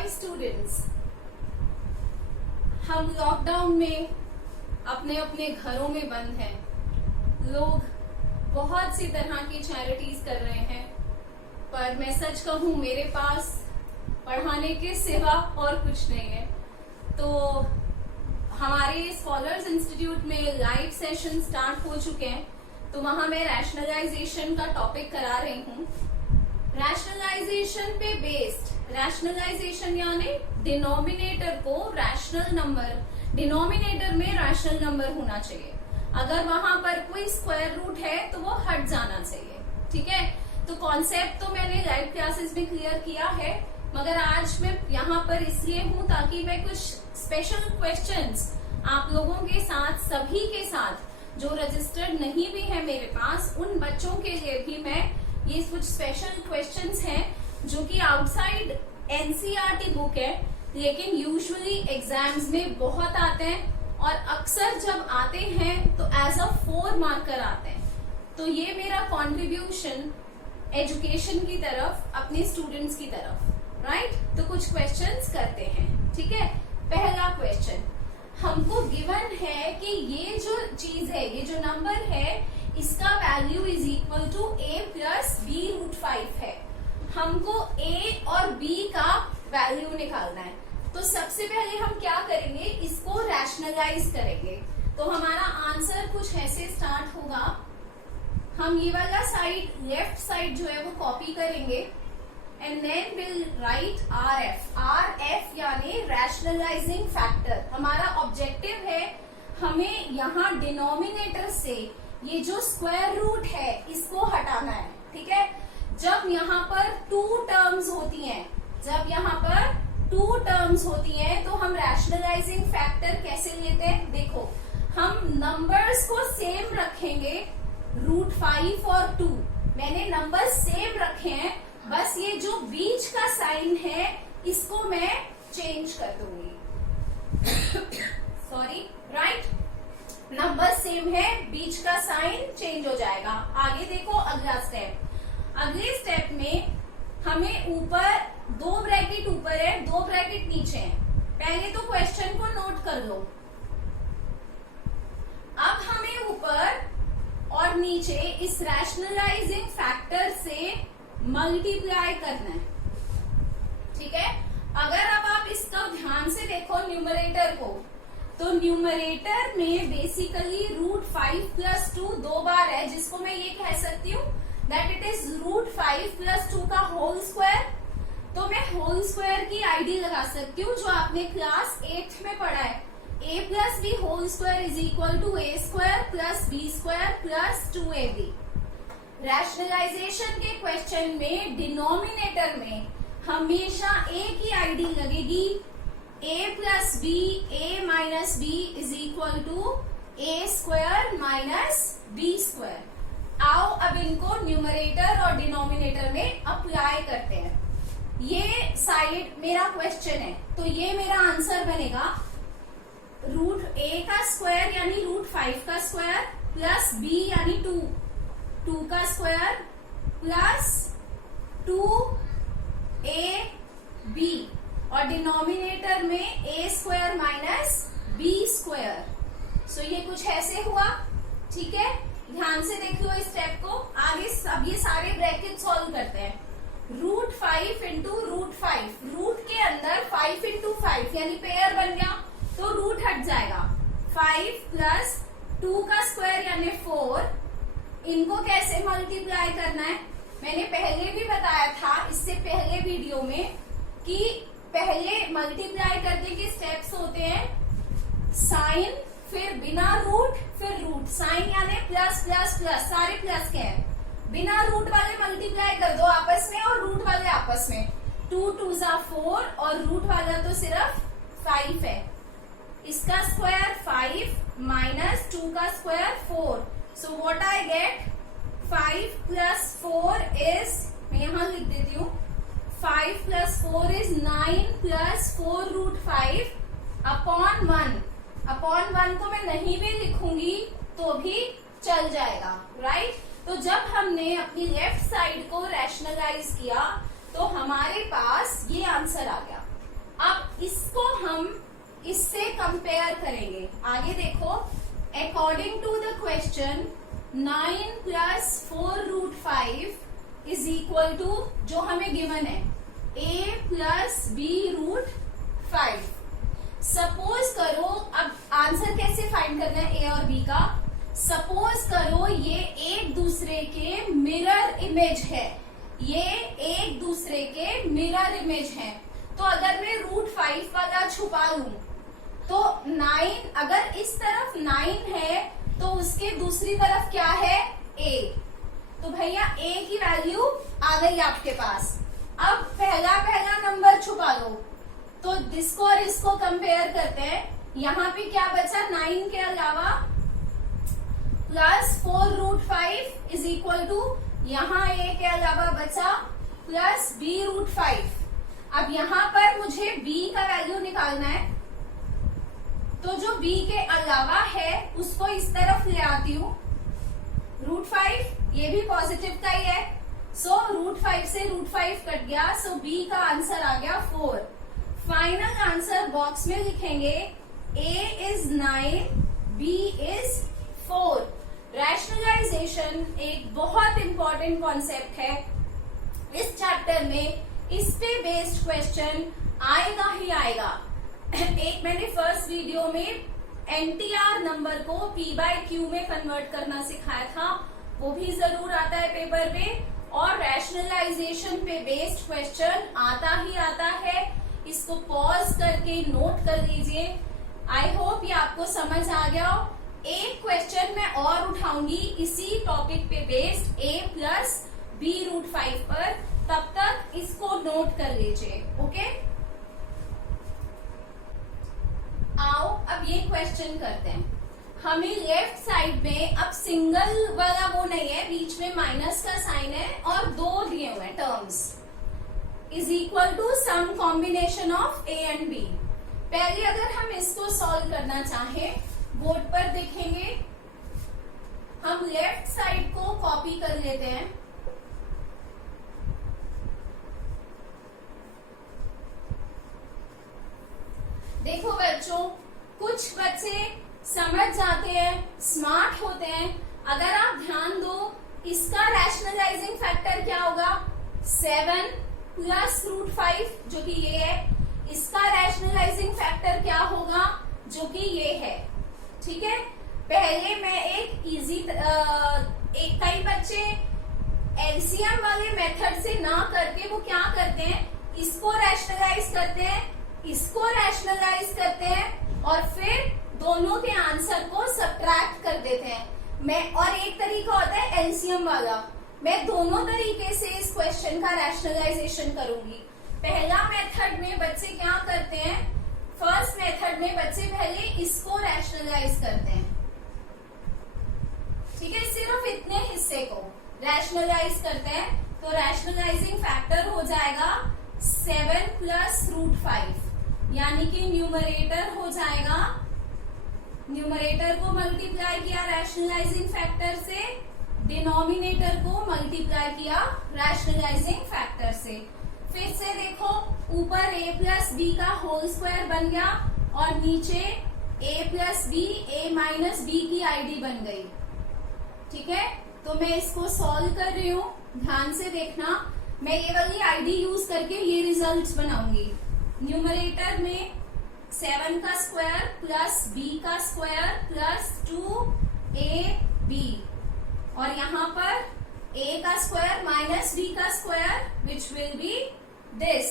Hi students, हम lockdown में अपने अपने घरों में बंद हैं। लोग बहुत सी तरह की चैरिटीज कर रहे हैं, पर मैं सच कहूं मेरे पास पढ़ाने के सिवा और कुछ नहीं है। तो हमारे स्कॉलर्स इंस्टीट्यूट में लाइव सेशन स्टार्ट हो चुके हैं, तो वहां मैं रैशनलाइजेशन का टॉपिक करा रही हूँ। रैशनलाइजेशन पे बेस्ड, रैशनलाइजेशन यानी डिनोमिनेटर को रैशनल नंबर, डिनोमिनेटर में रैशनल नंबर होना चाहिए। अगर वहां पर कोई स्क्वायर रूट है तो वो हट जाना चाहिए। ठीक है, तो कॉन्सेप्ट तो मैंने लाइव क्लासेस में क्लियर किया है, मगर आज मैं यहाँ पर इसलिए हूँ ताकि मैं कुछ स्पेशल क्वेश्चंस आप लोगों के साथ, सभी के साथ जो रजिस्टर्ड नहीं भी है मेरे पास, उन बच्चों के लिए भी मैं ये कुछ स्पेशल क्वेश्चंस हैं जो कि आउटसाइड एनसीईआरटी बुक है, लेकिन यूजुअली एग्जाम्स में बहुत आते हैं और अक्सर जब आते हैं तो एज अ 4 मार्कर आते हैं। तो ये मेरा कंट्रीब्यूशन एजुकेशन की तरफ, अपने स्टूडेंट्स की तरफ, राइट। तो कुछ क्वेश्चंस करते हैं। ठीक है, पहला क्वेश्चन हमको गिवन है कि ये जो चीज है, ये जो नंबर है, इसका value is equal to a plus b root 5 है। हमको a और b का वैल्यू निकालना है। तो सबसे पहले हम क्या करेंगे, इसको रैशनलाइज करेंगे। तो हमारा आंसर कुछ ऐसे स्टार्ट होगा। हम ये वाला साइड, लेफ्ट साइड जो है वो कॉपी करेंगे and then will write RF यानी रैशनलाइजिंग फैक्टर। हमारा ऑब्जेक्टिव है, हमें यहाँ डिनोमिनेटर से ये जो स्क्वायर रूट है इसको हटाना है। ठीक है, जब यहाँ पर 2 टर्म्स होती हैं, जब यहाँ पर 2 टर्म्स होती हैं तो हम रैशनलाइजिंग फैक्टर कैसे लेते हैं, देखो हम नंबर्स को सेम रखेंगे, रूट 5 और 2 मैंने नंबर सेम रखे हैं, बस ये जो बीच का साइन है इसको मैं चेंज कर दूंगी। सॉरी, राइट, नंबर सेम है, बीच का साइन चेंज हो जाएगा। आगे देखो अगला स्टेप। अगले स्टेप में हमें ऊपर 2 ब्रैकेट ऊपर है, 2 ब्रैकेट नीचे है। पहले तो क्वेश्चन को नोट कर लो। अब हमें ऊपर और नीचे इस रैशनलाइजिंग फैक्टर से मल्टीप्लाई करना है। ठीक है, अगर अब आप इसका ध्यान से देखो न्यूमरेटर को, तो न्यूमरेटर में बेसिकली रूट 5 प्लस 2 2 बार है, जिसको मैं ये कह सकती हूँ that it is root 5 plus 2 का होल स्क्वायर। तो मैं होल स्क्वायर की आईडी लगा सकती हूँ जो आपने क्लास 8 में पढ़ा है, a plus b whole square is equal to a square plus b square plus 2ab। Rationalisation के क्वेश्चन में डिनोमिनेटर में हमेशा a की आईडी लगेगी, a plus b, a minus b is equal to a square minus b square. आओ अब इनको numerator और डिनोमिनेटर में अप्लाई करते हैं। ये साइड मेरा क्वेश्चन है, तो ये मेरा आंसर बनेगा रूट a का स्क्वायर यानी रूट 5 का स्क्वायर प्लस b यानी 2 का स्क्वायर प्लस 2ab और डिनोमिनेटर में a square minus b square. So ये कुछ ऐसे हुआ। ठीक है, ध्यान से देख लो इस स्टेप को। आगे सब ये सारे ब्रैकेट सॉल्व करते हैं। रूट 5 इंटू रूट 5, रूट के अंदर 5 इंटू 5 यानी पेयर बन गया, तो रूट हट जाएगा। 5 प्लस 2 का स्क्वायर यानी 4, इनको कैसे मल्टीप्लाई करना है मैंने पहले भी बताया था, इससे पहले वीडियो में, कि पहले मल्टीप्लाई करने के स्टेप्स होते हैं साइन, फिर बिना रूट, फिर रूट। साइन यानी प्लस प्लस प्लस, सारे प्लस के हैं। बिना रूट वाले मल्टीप्लाई कर दो आपस में और रूट वाले आपस में। 2 2 जा 4 और रूट वाला तो सिर्फ 5 है। इसका स्क्वायर 5 माइनस 2 का square 4। So what I get, 5 plus 4 is, मैं यहां लिख देती हूँ, 5 plus 4 is 9 plus 4 root 5 upon 1। Upon 1 को मैं नहीं भी लिखूंगी तो भी चल जाएगा, राइट। तो जब हमने अपनी लेफ्ट साइड को रैशनलाइज किया तो हमारे पास ये आंसर आ गया। इससे कंपेयर करेंगे। आगे देखो, according to the question 9 plus 4√5 is equal to, जो हमें गिवन है, a plus b root 5। Suppose करो, अब आंसर कैसे फाइंड करना है a और b का। सपोज करो ये एक दूसरे के मिरर इमेज है, ये एक दूसरे के मिरर इमेज है। तो अगर मैं √5 वाला छुपा लूं तो 9, अगर इस तरफ 9 है तो उसके दूसरी तरफ क्या है, a। तो भैया a की वैल्यू आ गई आपके पास। अब पहला नंबर छुपा लो, तो जिसको और इसको कंपेयर करते हैं। यहाँ पे क्या बचा, 9 के अलावा प्लस 4√5 इज इक्वल टू, यहाँ a के अलावा बचा प्लस b√5। अब यहाँ पर मुझे b का वैल्यू निकालना है, तो जो b के अलावा है उसको इस तरफ ले आती हूँ। √5 ये भी पॉजिटिव का ही है, सो √5 से √5 कट गया, सो b का आंसर आ गया 4। फाइनल आंसर बॉक्स में लिखेंगे a is 9, b is 4। Rationalisation एक बहुत इंपॉर्टेंट कॉन्सेप्ट है इस चैप्टर में। इस पे बेस्ड क्वेश्चन आएगा ही आएगा। एक मैंने फर्स्ट वीडियो में एनटीआर नंबर को p/q में कन्वर्ट करना सिखाया था, वो भी जरूर आता है पेपर में। और रैशनलाइजेशन पे बेस्ड क्वेश्चन आता ही आता है, इसको पॉज करके नोट कर लीजिए। आई होप ये आपको समझ आ गया हो। एक क्वेश्चन मैं और उठाऊंगी इसी टॉपिक पे बेस्ड a प्लस b√5 पर, तब तक इसको नोट कर लीजिए। ओके, आओ अब ये क्वेश्चन करते हैं। हमें लेफ्ट साइड में, अब सिंगल वाला वो नहीं है, बीच में माइनस का साइन है और 2 दिए हुए हैं terms, is equal to some combination of a and b। पहले अगर हम इसको सॉल्व करना चाहें, बोर्ड पर देखेंगे, हम लेफ्ट साइड को कॉपी कर लेते हैं। देखो बच्चों, कुछ बच्चे समझ जाते हैं, स्मार्ट होते हैं। अगर आप ध्यान दो, इसका रैशनलाइजिंग फैक्टर क्या होगा, 7 प्लस √5 जो कि ये है। इसका रैशनलाइजिंग फैक्टर क्या होगा, जो कि ये है। ठीक है, पहले मैं एक कई बच्चे एलसीएम वाले मेथड से ना करके वो क्या करते हैं, इसको रैशनलाइज करते हैं, इसको रैशनलाइज करते हैं और फिर दोनों के आंसर को सब्ट्रैक्ट कर देते हैं। और एक तरीका होता है एलसीएम वाला। मैं दोनों तरीके से इस क्वेश्चन का रैशनलाइजेशन करूंगी। पहला मेथड में बच्चे क्या करते हैं, फर्स्ट मेथड में बच्चे पहले इसको रैशनलाइज करते हैं। ठीक है, सिर्फ इतने हिस्से को रैशनलाइज करते हैं, तो रैशनलाइजिंग फैक्टर हो जाएगा 7 प्लस √5, यानी कि न्यूमरेटर हो जाएगा, न्यूमरेटर को मल्टीप्लाई किया रैशनलाइजिंग फैक्टर से, डिनोमिनेटर को मल्टीप्लाई किया रैशनलाइजिंग फैक्टर से। फिर से देखो, ऊपर a प्लस बी का होल स्क्वायर बन गया और नीचे a plus b, a minus b की आईडी बन गई। ठीक है, तो मैं इसको सॉल्व कर रही हूँ, ध्यान से देखना। मैं ये वाली आईडी यूज करके ये रिजल्ट्स बनाऊंगी। न्यूमरेटर में 7 का स्क्वायर प्लस b का स्क्वायर प्लस 2ab, और यहाँ पर a का स्क्वायर माइनस b का square, which will be this.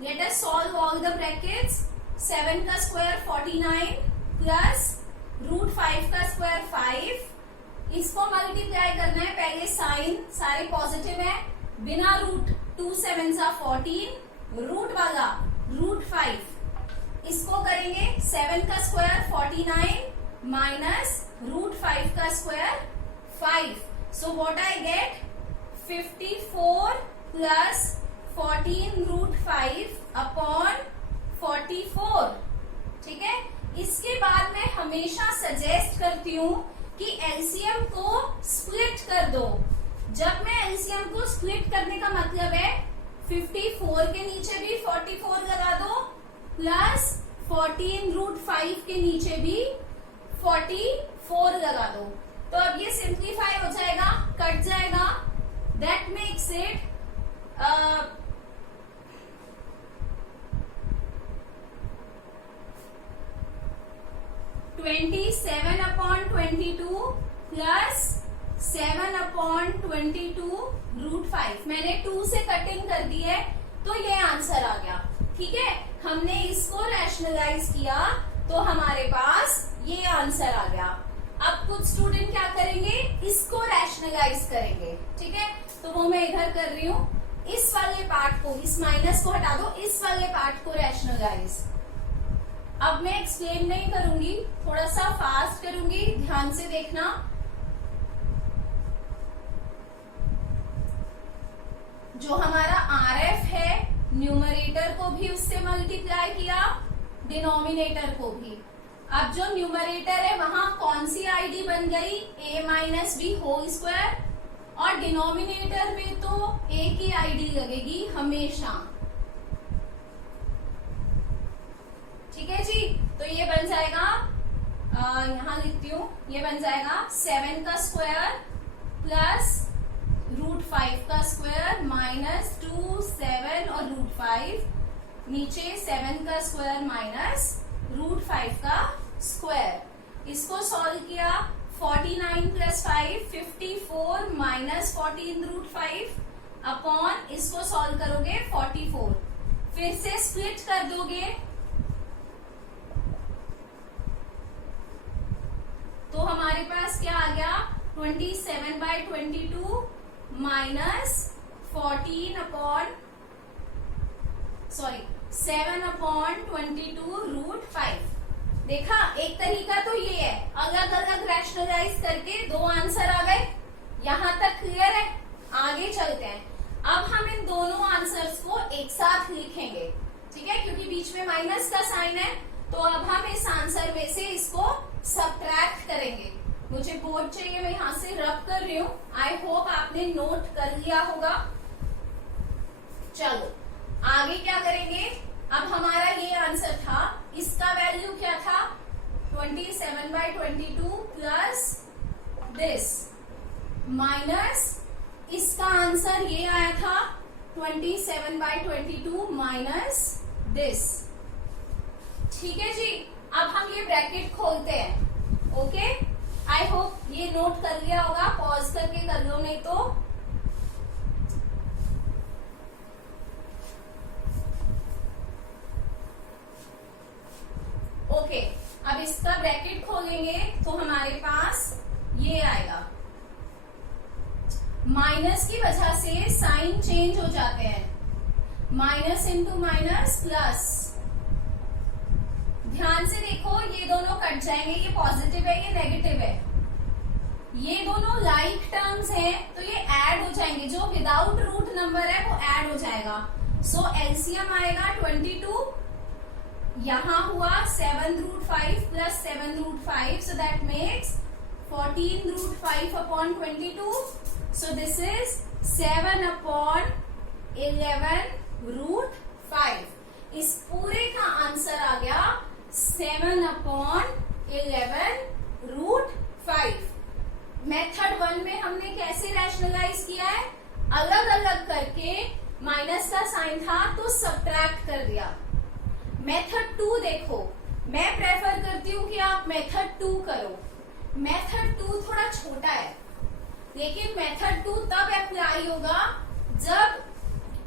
Let us solve all the brackets. 7 का स्क्वायर 49 प्लस √5 का स्क्वायर 5। इसको मल्टीप्लाई करना है, पहले साइन सारे पॉजिटिव है, बिना रूट 2 7 14, रूट वाला √5। इसको करेंगे 7 का स्क्वायर 49 माइनस √5 का square 5। So what I get, 54 plus 14√5 upon 44। ठीक है, इसके बाद मैं हमेशा सजेस्ट करती हूँ कि एलसीएम को स्प्लिट कर दो। जब मैं एलसीएम को स्प्लिट करने का मतलब है 54 के नीचे भी 44 लगा दो प्लस 14√5 के नीचे भी 44 लगा दो, तो अब ये सिंप्लीफाई हो जाएगा, कट जाएगा। That makes it 27/22 plus 7/22√5। मैंने 2 से कटिंग कर दी है, तो ये आंसर आ गया। ठीक है, हमने इसको रैशनलाइज किया तो हमारे पास ये आंसर आ गया। अब कुछ स्टूडेंट क्या करेंगे, इसको रैशनलाइज करेंगे। ठीक है, तो वो मैं इधर कर रही हूँ। इस वाले पार्ट को, इस माइनस को हटा दो, इस वाले पार्ट को रैशनलाइज। अब मैं एक्सप्लेन नहीं करूंगी, थोड़ा सा फास्ट करूंगी, ध्यान से देखना। जो हमारा RF है, न्यूमरेटर को भी उससे मल्टीप्लाई किया, डिनोमिनेटर को भी। अब जो न्यूमरेटर है वहां कौन सी आईडी बन गई, a-b² और डिनोमिनेटर में तो a की आईडी लगेगी हमेशा। ठीक है जी, तो ये बन जाएगा, यहां लिखती हूं, ये बन जाएगा 7 का स्क्वायर प्लस √5 का स्क्वायर माइनस 2, 7 और √5, नीचे 7 का स्क्वायर माइनस √5 का स्क्वायर। इसको सॉल्व किया, 49 प्लस 5 54 माइनस 14√5 अपॉन, इसको सॉल्व करोगे 44, फिर से स्प्लिट कर दोगे तो हमारे पास क्या आ गया, 27/22 माइनस 7/22√5। देखा, एक तरीका तो ये है, अलग अलग रैशनलाइज करके दो आंसर आ गए। यहां तक क्लियर है, आगे चलते हैं। अब हम इन दोनों आंसर्स को एक साथ लिखेंगे। ठीक है, क्योंकि बीच में माइनस का साइन है, तो अब हम इस आंसर में से इसको सब्ट्रैक्ट करेंगे। मुझे बोर्ड चाहिए, मैं यहां से रब कर रही हूँ। आई होप आपने नोट कर लिया होगा। चलो आगे क्या करेंगे, अब हमारा ये आंसर था, इसका वैल्यू क्या था, 27/22 प्लस दिस माइनस, इसका आंसर ये आया था 27/22 माइनस दिस। ठीक है जी, अब हम ये ब्रैकेट खोलते हैं। ओके, आई होप ये नोट कर लिया होगा, पॉज करके कर लो नहीं तो। ओके, अब इसका ब्रैकेट खोलेंगे तो हमारे पास ये आएगा। माइनस की वजह से साइन चेंज हो जाते हैं, माइनस इंटू माइनस प्लस। ध्यान से देखो, ये दोनों कट जाएंगे, ये पॉजिटिव है, ये नेगेटिव है। ये दोनों लाइक टर्म्स हैं, तो ये ऐड हो जाएंगे। जो विदाउट रूट नंबर है वो ऐड हो जाएगा। सो एलसीएम आएगा 22, यहां हुआ 7√5 plus 7√5, so that makes 14√5 upon 22. So this is 7/11√5. इस पूरे का आंसर आ गया 7/11√5। मेथड 1 में हमने कैसे रैशनलाइज किया है, अलग अलग करके, माइनस का साइन था तो सब्ट्रैक्ट कर दिया। मेथड 2 देखो, मैं प्रेफर करती हूँ कि आप मेथड 2 करो। मेथड 2 थोड़ा छोटा है, लेकिन मेथड 2 तब अप्लाई होगा जब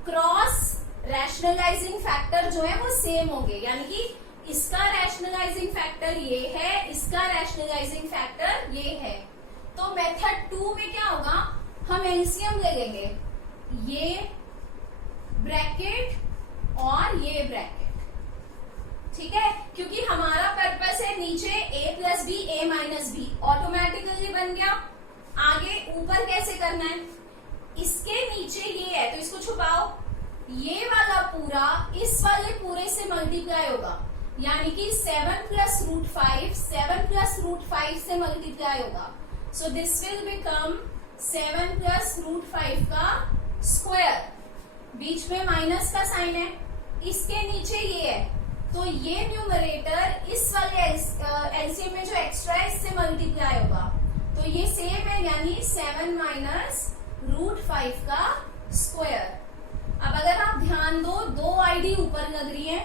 क्रॉस रैशनलाइजिंग फैक्टर जो है वो सेम होंगे। यानी कि इसका रैशनलाइजिंग फैक्टर ये है, इसका रैशनलाइजिंग फैक्टर ये है। तो मेथड 2 में क्या होगा, हम एलसीएम ले लेंगे, ये ब्रैकेट और ये ब्रैकेट। ठीक है, क्योंकि हमारा पर्पस है नीचे a plus b, a minus b, automatically बन गया। आगे ऊपर कैसे करना है, इसके नीचे ये है तो इसको छुपाओ, ये वाला पूरा इस वाले पूरे से मल्टीप्लाई होगा, यानी कि 7 प्लस √5, 7 प्लस √5 से मल्टीप्लाई होगा। So this will become 7 plus √5 का स्क्वायर। बीच में माइनस का साइन है, इसके नीचे ये है तो ये न्यूमरेटर इस वाले एलसीएम में जो एक्स्ट्रा है इससे मल्टीप्लाई होगा, तो ये सेम है, यानी 7 माइनस √5 का स्क्वायर। अब अगर आप ध्यान दो, दो आईडी ऊपर लग रही है,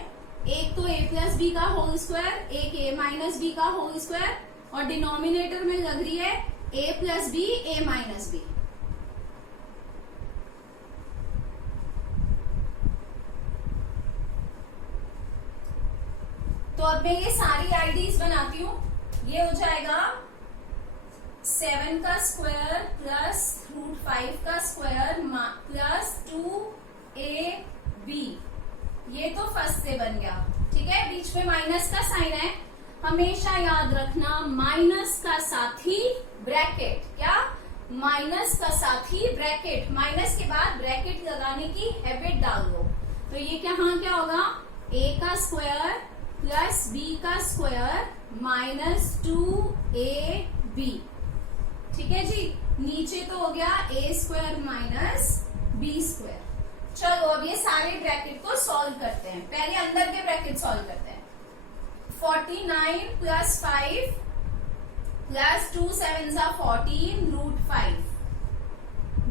एक तो a प्लस बी का होल स्क्वायर, एक a माइनस बी का होल स्क्वायर, और डिनोमिनेटर में लग रही है a plus b a minus b. तो अब मैं ये सारी आईडीज बनाती हूँ। ये हो जाएगा 7 का स्क्वायर प्लस √5 का स्क्वायर प्लस 2ab। ये तो फर्स्ट से बन गया, ठीक है। बीच में माइनस का साइन है, हमेशा याद रखना माइनस का साथी ब्रैकेट। क्या? माइनस का साथी ब्रैकेट। माइनस के बाद ब्रैकेट लगाने की हैबिट डाल दो। तो ये क्या होगा, a का स्क्वायर प्लस b का स्क्वायर माइनस 2ab, ठीक है जी। नीचे तो हो गया a square minus b square. चलो अब ये सारे ब्रैकेट को सॉल्व करते हैं। पहले अंदर के ब्रैकेट सॉल्व करते हैं। 49 प्लस 5 प्लस 2 7 14 √5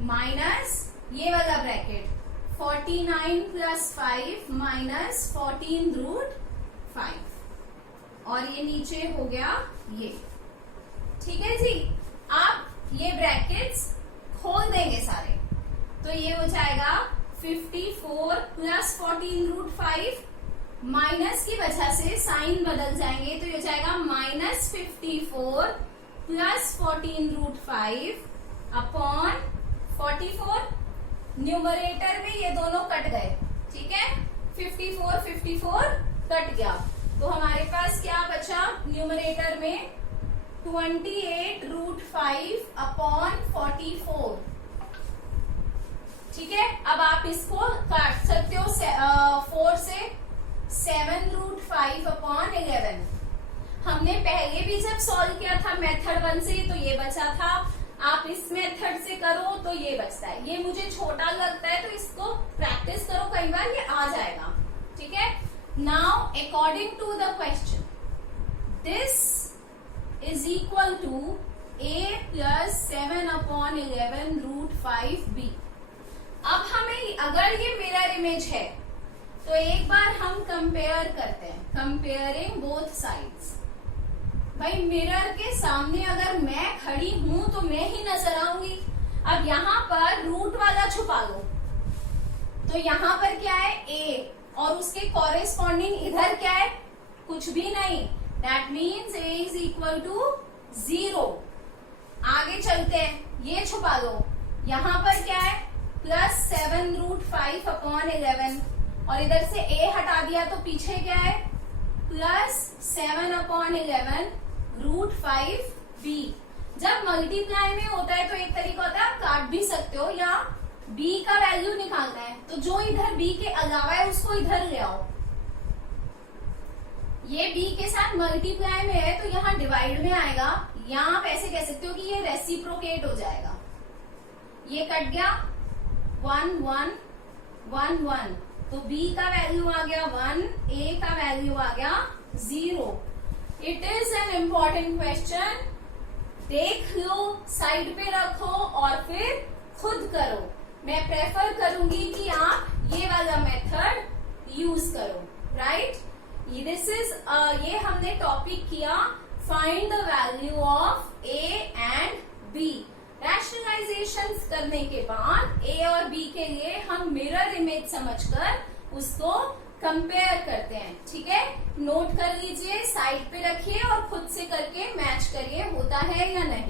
माइनस ये वाला ब्रैकेट 49 प्लस 5 माइनस 14 √5, और ये नीचे हो गया ये, ठीक है जी। आप ये ब्रैकेट्स खोल देंगे सारे, तो ये हो जाएगा 54 प्लस 14 √5, माइनस की वजह से साइन बदल जाएंगे, तो ये हो जाएगा माइनस 54 प्लस 14 √5 अपॉन 44। न्यूमरेटर में ये दोनों कट गए, ठीक है। 54 कट गया, तो हमारे पास क्या बचा न्यूमरेटर में 28 √5 अपॉन 44, ठीक है। अब आप इसको काट सकते हो 4 से, 7 √5 अपॉन 11। हमने पहले भी जब सॉल्व किया था मेथड 1 से, तो ये बचा था। आप इस मेथड से करो तो ये बचता है। ये मुझे छोटा लगता है, तो इसको प्रैक्टिस करो, कई बार ये आ जाएगा, ठीक है। Now according to the question, this is equal to a plus 7 upon 11 √5b। अब हमें अगर ये मिरर इमेज है तो एक बार हम कंपेयर करते हैं, कंपेयरिंग बोथ साइड्स। भाई मिरर के सामने अगर मैं खड़ी हूं तो मैं ही नजर आऊंगी। अब यहाँ पर रूट वाला छुपा लो, तो यहाँ पर क्या है a, और उसके कॉरेस्पॉन्डिंग इधर क्या है, कुछ भी नहीं। That means a is equal to 0। आगे चलते हैं, ये छुपा दो। यहाँ पर क्या है प्लस 7 √5 अपॉन 11, और इधर से a हटा दिया तो पीछे क्या है प्लस 7 अपॉन 11 √5b। जब मल्टीप्लाई में होता है तो एक तरीका होता है आप काट भी सकते हो, या b का वैल्यू निकालना है तो जो इधर b के अलावा है उसको इधर ले आओ। ये b के साथ मल्टीप्लाई में है तो यहाँ डिवाइड में आएगा, या आप ऐसे कह सकते हो कि ये रेसिप्रोकेट हो जाएगा। ये कट गया 1 1 1 1, तो b का वैल्यू आ गया 1, a का वैल्यू आ गया 0। It is an important question, देख लो, साइड पे रखो और फिर खुद करो। मैं प्रेफर करूंगी कि आप ये वाला मेथड यूज करो, राइट। दिस इज ये हमने टॉपिक किया find the value of a and b। Rationalisation करने के बाद a और b के लिए हम मिरर इमेज समझकर उसको कंपेयर करते हैं, ठीक है। नोट कर लीजिए, साइड पे रखिए और खुद से करके मैच करिए होता है या नहीं।